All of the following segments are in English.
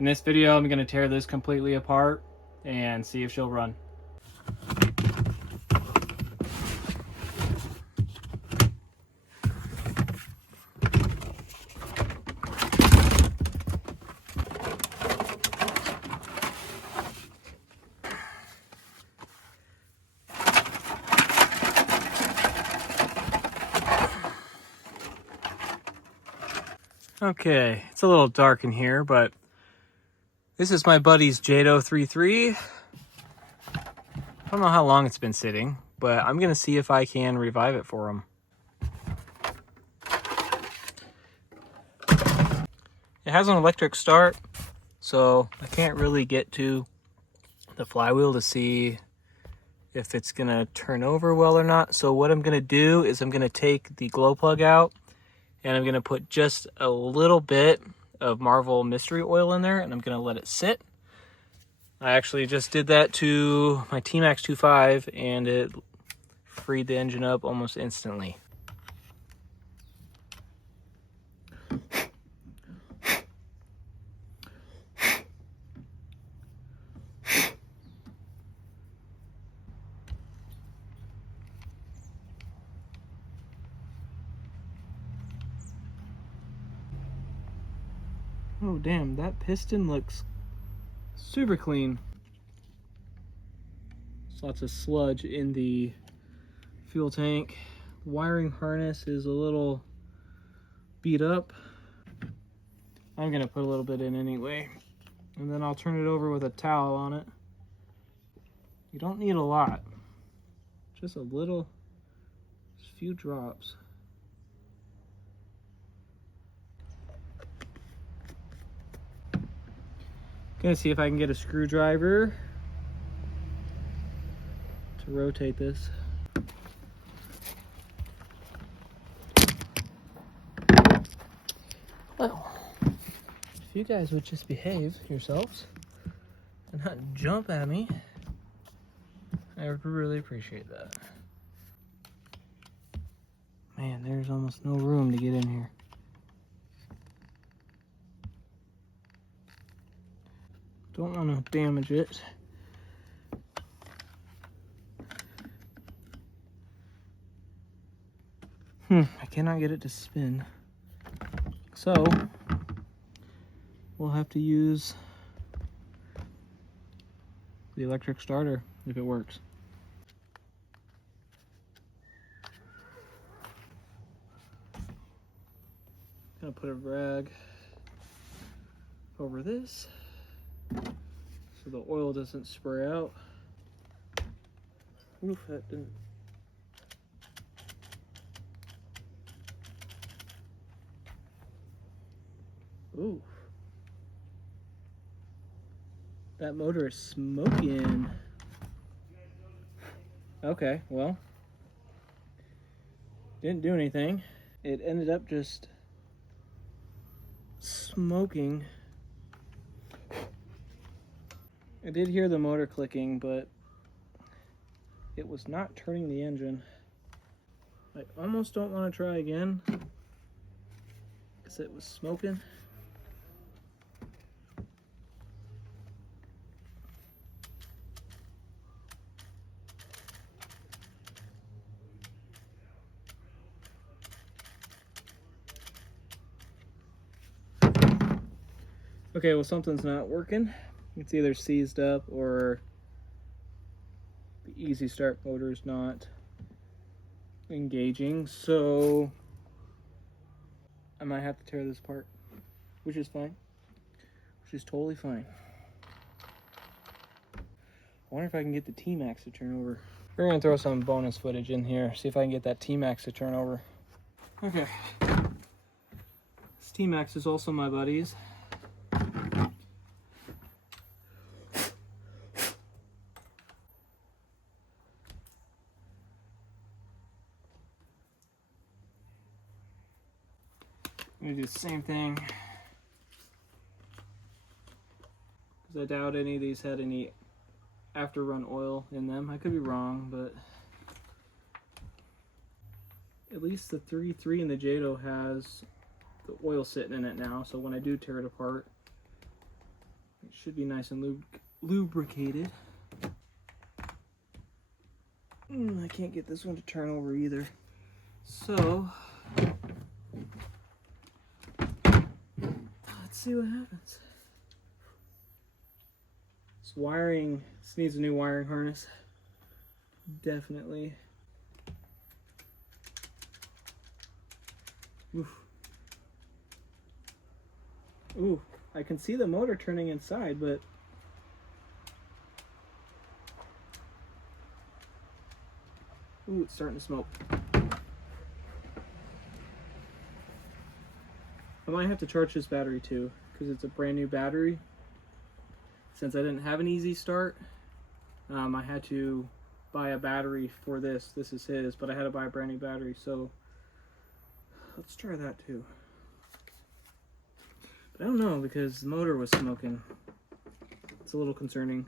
In this video, I'm gonna tear this completely apart and see if she'll run. Okay, it's a little dark in here, but this is my buddy's Jato 3.3. I don't know how long it's been sitting, but I'm gonna see if I can revive it for him. It has an electric start, so I can't really get to the flywheel to see if it's gonna turn over well or not. So what I'm gonna do is I'm gonna take the glow plug out and I'm gonna put just a little bit of Marvel Mystery Oil in there and I'm gonna let it sit. I actually just did that to my T-Max 2.5 and it freed the engine up almost instantly. Oh damn, that piston looks super clean. There's lots of sludge in the fuel tank. The wiring harness is a little beat up. I'm gonna put a little bit in anyway, and then I'll turn it over with a towel on it. You don't need a lot, just a little, just a few drops. Gonna see if I can get a screwdriver to rotate this. Well, if you guys would just behave yourselves and not jump at me, I would really appreciate that. Man, there's almost no room to get in here. Don't want to damage it. I cannot get it to spin. So, we'll have to use the electric starter if it works. Gonna put a rag over this so the oil doesn't spray out. Oof, that didn't. Ooh. That motor is smoking. Okay, well, didn't do anything. It ended up just smoking. I did hear the motor clicking, but it was not turning the engine. I almost don't want to try again because it was smoking. Okay, well, something's not working. It's either seized up or the easy start motor is not engaging, so I might have to tear this apart, which is fine, which is totally fine. I wonder if I can get the T-Max to turn over. We're gonna throw some bonus footage in here, see if I can get that T-Max to turn over. Okay, this T-Max is also my buddy's. I'm gonna do the same thing, because I doubt any of these had any after run oil in them. I could be wrong, but at least the 3.3 in the Jato has the oil sitting in it now, so when I do tear it apart, Should be nice and lubricated. I can't get this one to turn over either. So, let's see what happens. This wiring, this needs a new wiring harness. Definitely. Oof. Ooh, I can see the motor turning inside, but ooh, it's starting to smoke. I might have to charge this battery too, because it's a brand new battery. Since I didn't have an easy start, I had to buy a battery for this. This is his, but I had to buy a brand new battery, so let's try that too. But I don't know, because the motor was smoking. It's a little concerning.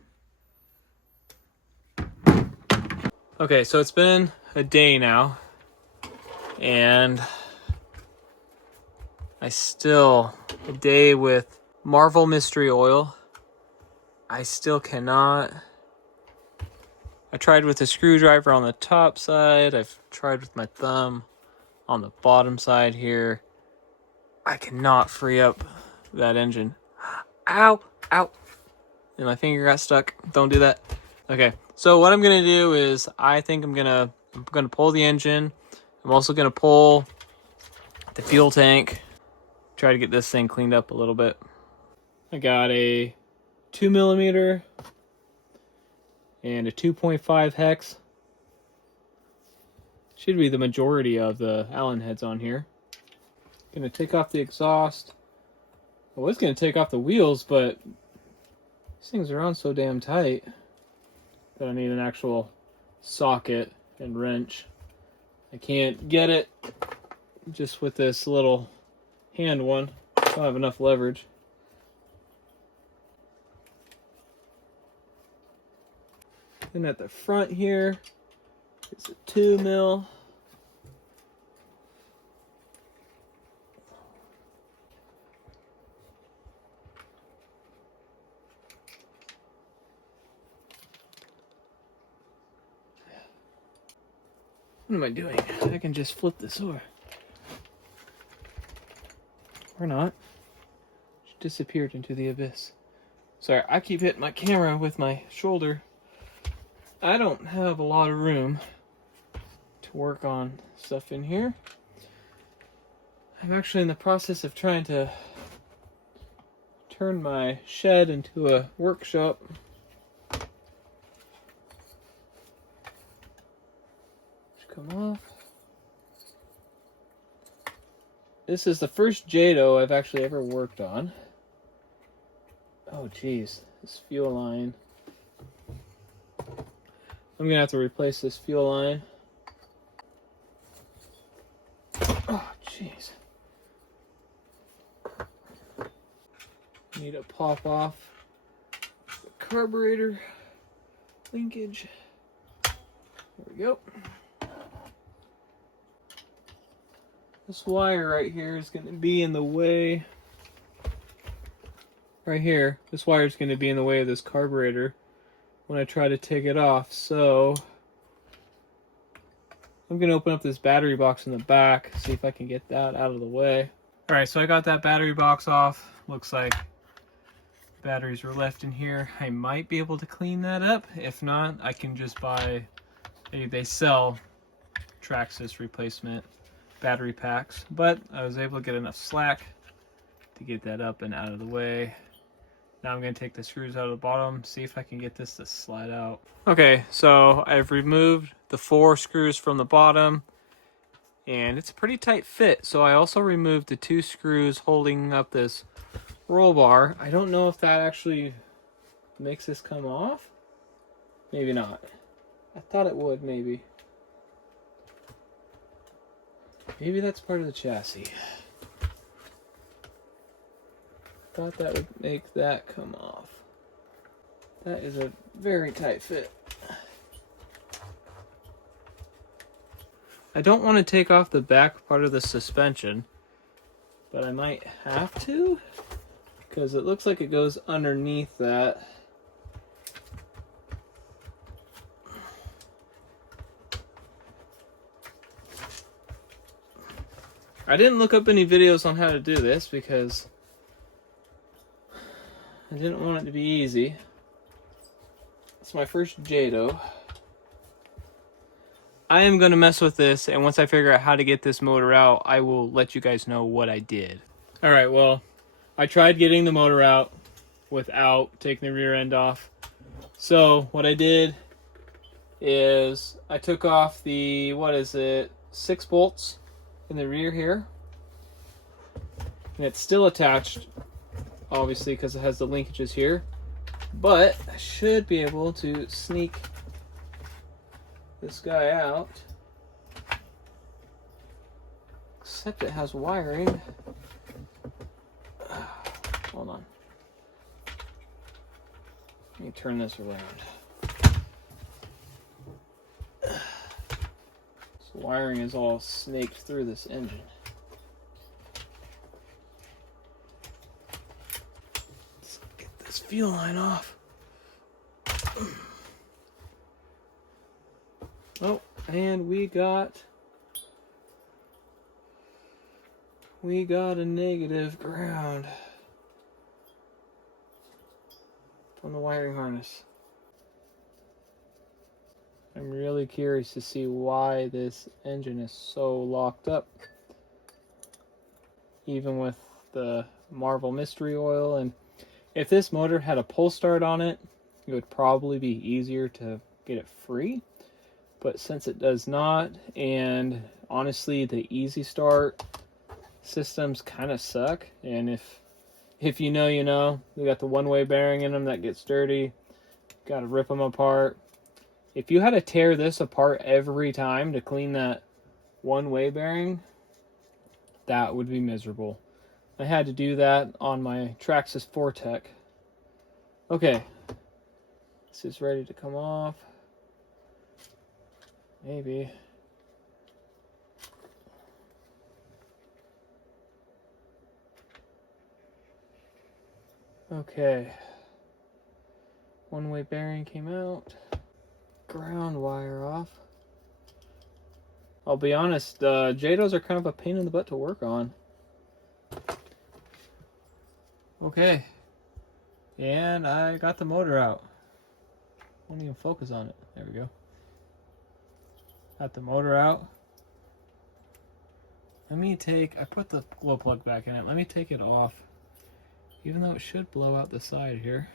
Okay, so it's been a day now, and a day with Marvel Mystery Oil. I still cannot. I tried with a screwdriver on the top side. I've tried with my thumb on the bottom side here. I cannot free up that engine. Ow! Ow! And my finger got stuck. Don't do that. Okay, so what I'm gonna do is I think I'm gonna pull the engine. I'm also gonna pull the fuel tank. Try to get this thing cleaned up a little bit. I got a 2mm and a 2.5 hex. Should be the majority of the Allen heads on here. Gonna take off the exhaust. I was gonna take off the wheels, but these things are on so damn tight that I need an actual socket and wrench. I can't get it just with this little hand one. I don't have enough leverage. Then at the front here, it's a 2mm. What am I doing? I can just flip this over. Or not. She disappeared into the abyss. Sorry, I keep hitting my camera with my shoulder. I don't have a lot of room to work on stuff in here. I'm actually in the process of trying to turn my shed into a workshop. Come off. This is the first Jato I've actually ever worked on. Oh geez, this fuel line. I'm gonna have to replace this fuel line. Oh jeez. Need to pop off the carburetor linkage. There we go. This wire right here is going to be in the way. Right here, this wire is going to be in the way of this carburetor when I try to take it off. So I'm going to open up this battery box in the back, see if I can get that out of the way. Alright, so I got that battery box off. Looks like batteries were left in here. I might be able to clean that up. If not, I can just buy, they sell Traxxas replacement battery packs, but I was able to get enough slack to get that up and out of the way. Now I'm going to take the screws out of the bottom, see if I can get this to slide out. Okay, so I've removed the 4 screws from the bottom, and it's a pretty tight fit. So I also removed the 2 screws holding up this roll bar. I don't know if that actually makes this come off. Maybe not. I thought it would, maybe. Maybe that's part of the chassis. Thought that would make that come off. That is a very tight fit. I don't want to take off the back part of the suspension, but I might have to, because it looks like it goes underneath that. I didn't look up any videos on how to do this because I didn't want it to be easy. It's my first Jato. I am going to mess with this, and once I figure out how to get this motor out, I will let you guys know what I did. Alright, well, I tried getting the motor out without taking the rear end off. So what I did is I took off the, 6 bolts in the rear here. And it's still attached, obviously, because it has the linkages here. But I should be able to sneak this guy out. Except it has wiring. Hold on. Let me turn this around. So wiring is all snaked through this engine. Let's get this fuel line off. Oh, and we got a negative ground from the wiring harness. I'm really curious to see why this engine is so locked up, even with the Marvel Mystery Oil. And if this motor had a pull start on it, it would probably be easier to get it free. But since it does not, and honestly the easy start systems kind of suck, and if you know, you know, they got the one-way bearing in them that gets dirty, got to rip them apart. If you had to tear this apart every time to clean that one-way bearing, that would be miserable. I had to do that on my Traxxas 4Tech. Okay, this is ready to come off. Maybe. Okay. One-way bearing came out. Ground wire off. I'll be honest, Jatos are kind of a pain in the butt to work on. Okay. And I got the motor out. Won't even focus on it. There we go. Got the motor out. I put the glow plug back in it. Let me take it off. Even though it should blow out the side here.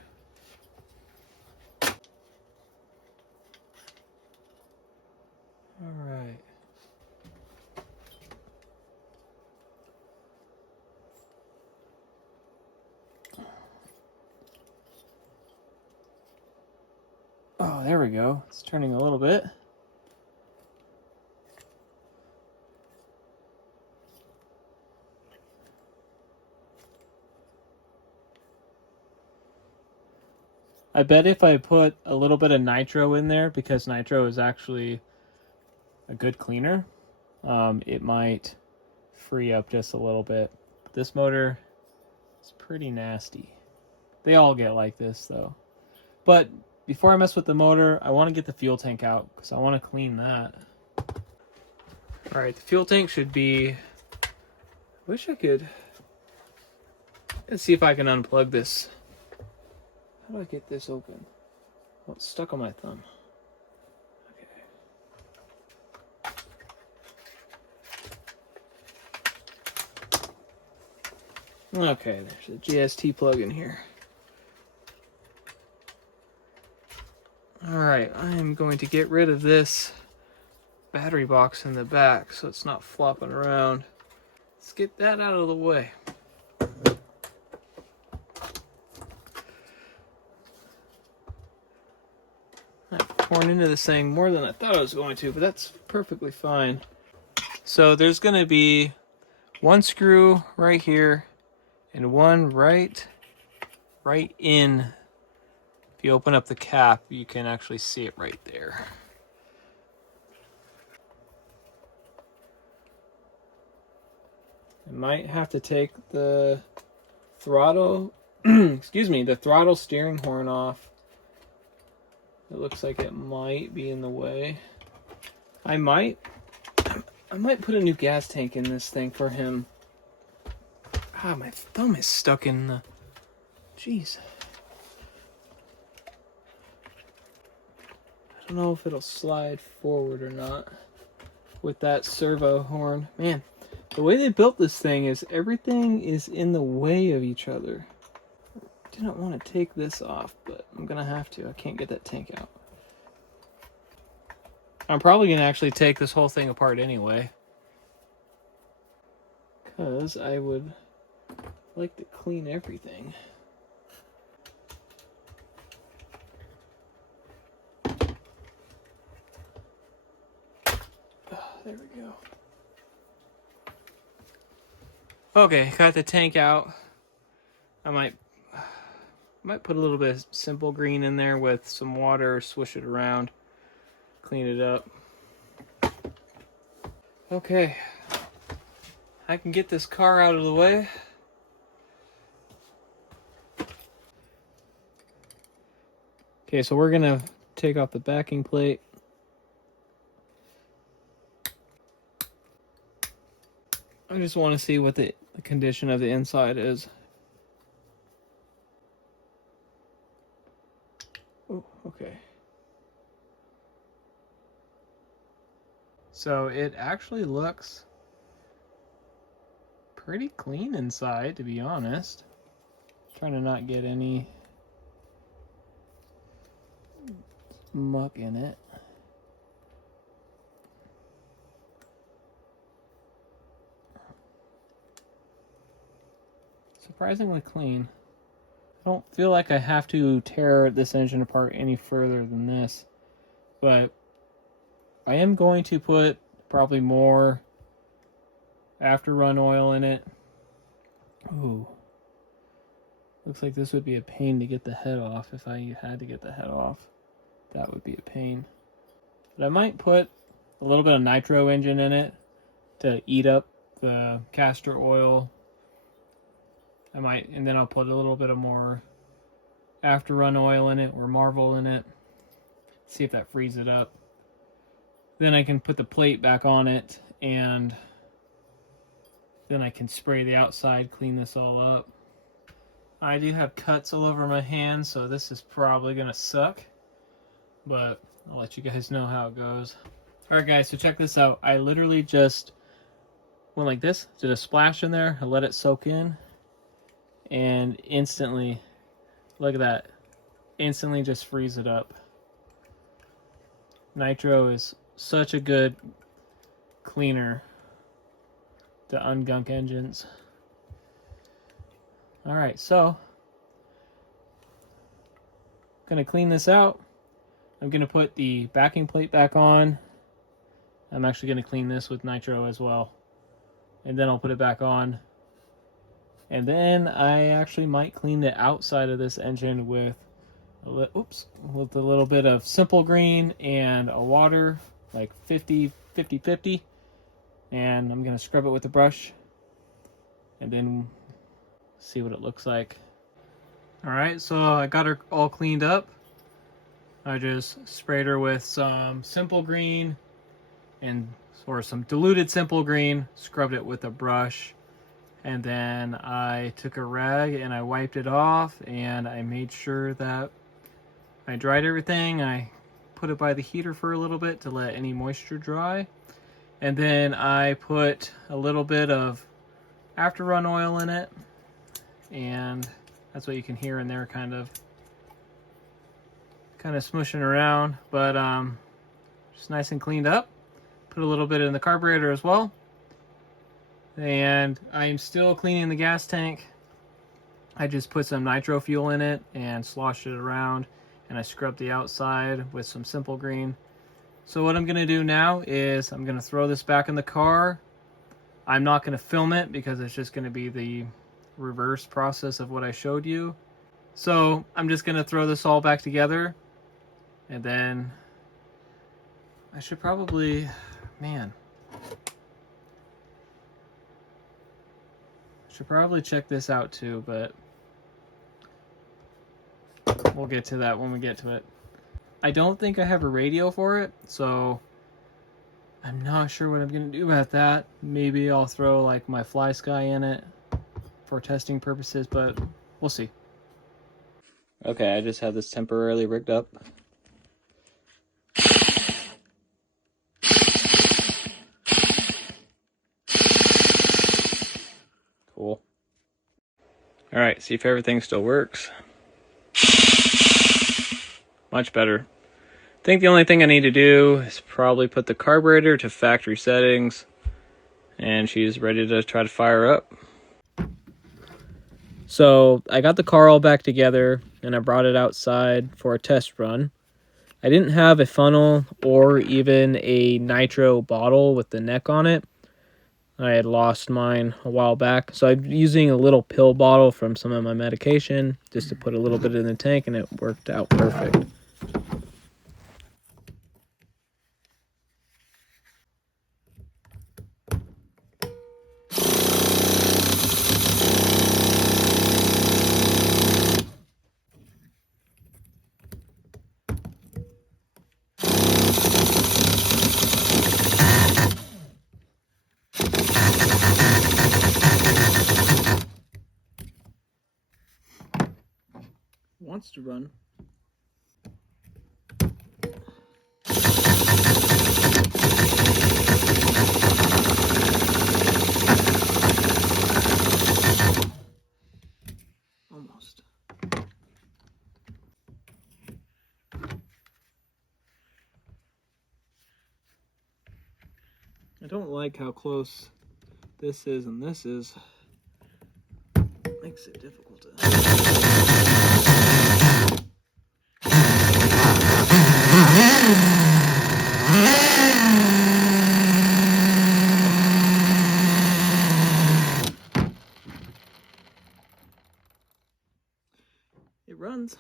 Alright. Oh, there we go. It's turning a little bit. I bet if I put a little bit of nitro in there, because nitro is actually a good cleaner, it might free up just a little bit. This motor is pretty nasty. They all get like this though. But before I mess with the motor, I want to get the fuel tank out because I want to clean that. Alright, the fuel tank should be... Wish I could... Let's see if I can unplug this. How do I get this open? Oh, it's stuck on my thumb. Okay. Okay, there's a GST plug in here. Alright, I am going to get rid of this battery box in the back so it's not flopping around. Let's get that out of the way. I've torn into this thing more than I thought I was going to, but that's perfectly fine. So there's going to be one screw right here and one right in. If you open up the cap, you can actually see it right there. I might have to take the throttle excuse me, the throttle steering horn off. It looks like it might be in the way. I might put a new gas tank in this thing for him. Ah, my thumb is stuck in the... Jeez. I don't know if it'll slide forward or not with that servo horn. Man, the way they built this thing is everything is in the way of each other. I didn't want to take this off, but I'm gonna have to. I can't get that tank out. I'm probably gonna actually take this whole thing apart anyway, because I would like to clean everything. There we go. Okay, got the tank out. I might put a little bit of simple green in there with some water, swish it around, clean it up. Okay, I can get this car out of the way. Okay, so we're gonna take off the backing plate. I just want to see what the condition of the inside is. Oh, okay. So it actually looks pretty clean inside, to be honest. Trying to not get any muck in it. Surprisingly clean. I don't feel like I have to tear this engine apart any further than this, but I am going to put probably more after run oil in it. Ooh. Looks like this would be a pain to get the head off. If I had to get the head off, that would be a pain. But I might put a little bit of nitro engine in it to eat up the castor oil. I might, and then I'll put a little bit of more after run oil in it or Marvel in it. See if that frees it up. Then I can put the plate back on it, and then I can spray the outside, clean this all up. I do have cuts all over my hands, so this is probably gonna suck, but I'll let you guys know how it goes. Alright guys, so check this out. I literally just went like this, did a splash in there, I let it soak in, and instantly, look at that, instantly just freeze it up. Nitro is such a good cleaner to ungunk engines. Alright, so I'm going to clean this out. I'm going to put the backing plate back on. I'm actually going to clean this with nitro as well. And then I'll put it back on. And then I actually might clean the outside of this engine with a little bit of simple green and a water, like 50-50. And I'm going to scrub it with a brush and then see what it looks like. Alright, so I got her all cleaned up. I just sprayed her with some simple green or some diluted simple green, scrubbed it with a brush, and then I took a rag and I wiped it off, and I made sure that I dried everything. I put it by the heater for a little bit to let any moisture dry, and then I put a little bit of after run oil in it, and that's what you can hear in there, kind of smushing around, but just nice and cleaned up. Put a little bit in the carburetor as well, and I'm still cleaning the gas tank. I just put some nitro fuel in it and sloshed it around, and I scrubbed the outside with some simple green. So what I'm going to do now is I'm going to throw this back in the car. I'm not going to film it because it's just going to be the reverse process of what I showed you. So I'm just going to throw this all back together, and then I should probably, check this out too, but we'll get to that when we get to it. I don't think I have a radio for it, so I'm not sure what I'm gonna do about that. Maybe I'll throw like my Fly Sky in it for testing purposes, but we'll see. Okay, I just had this temporarily rigged up. Cool. All right, see if everything still works. Much better. I think the only thing I need to do is probably put the carburetor to factory settings, and she's ready to try to fire up. So I got the car all back together and I brought it outside for a test run. I didn't have a funnel or even a nitro bottle with the neck on it. I had lost mine a while back, so I'm using a little pill bottle from some of my medication just to put a little bit in the tank, and it worked out perfect. Wants to run. Almost. I don't like how close this is and this is. Makes it difficult to... It runs.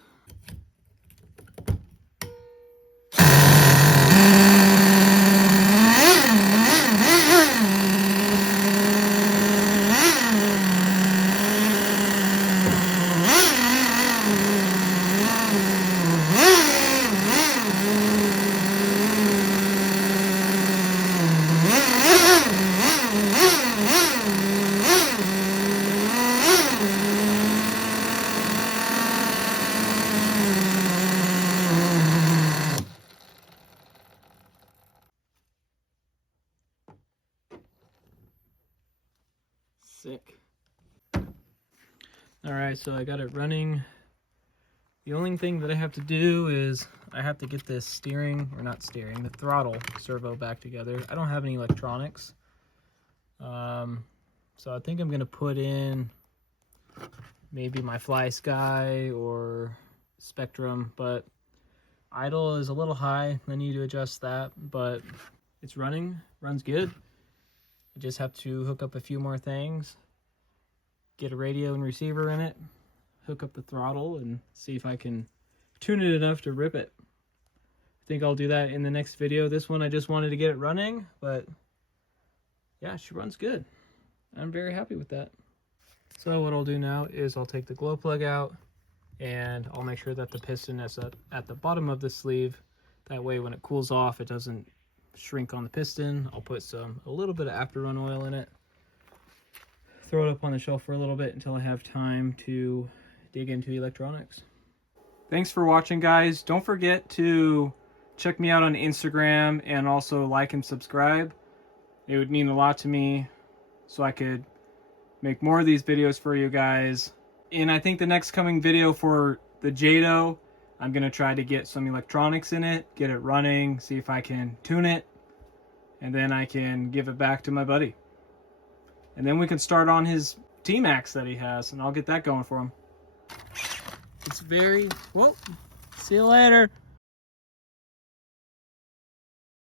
Sick. Alright, so I got it running. The only thing that I have to do is I have to get this steering, or not steering, the throttle servo back together. I don't have any electronics. So I think I'm going to put in maybe my Fly Sky or Spectrum, but idle is a little high. I need to adjust that, but it's running, runs good. I just have to hook up a few more things, get a radio and receiver in it, hook up the throttle, and see if I can tune it enough to rip it. I think I'll do that in the next video. This one I just wanted to get it running, but yeah, she runs good. I'm very happy with that. So what I'll do now is I'll take the glow plug out, and I'll make sure that the piston is at the bottom of the sleeve. That way when it cools off, it doesn't shrink on the piston. I'll put a little bit of after run oil in it, throw it up on the shelf for a little bit until I have time to dig into electronics. Thanks for watching, guys. Don't forget to check me out on Instagram and also like and subscribe. It would mean a lot to me so I could make more of these videos for you guys. And I think the next coming video for the Jato, I'm going to try to get some electronics in it, get it running, see if I can tune it, and then I can give it back to my buddy. And then we can start on his T-Max that he has, and I'll get that going for him. It's very... Well, see you later.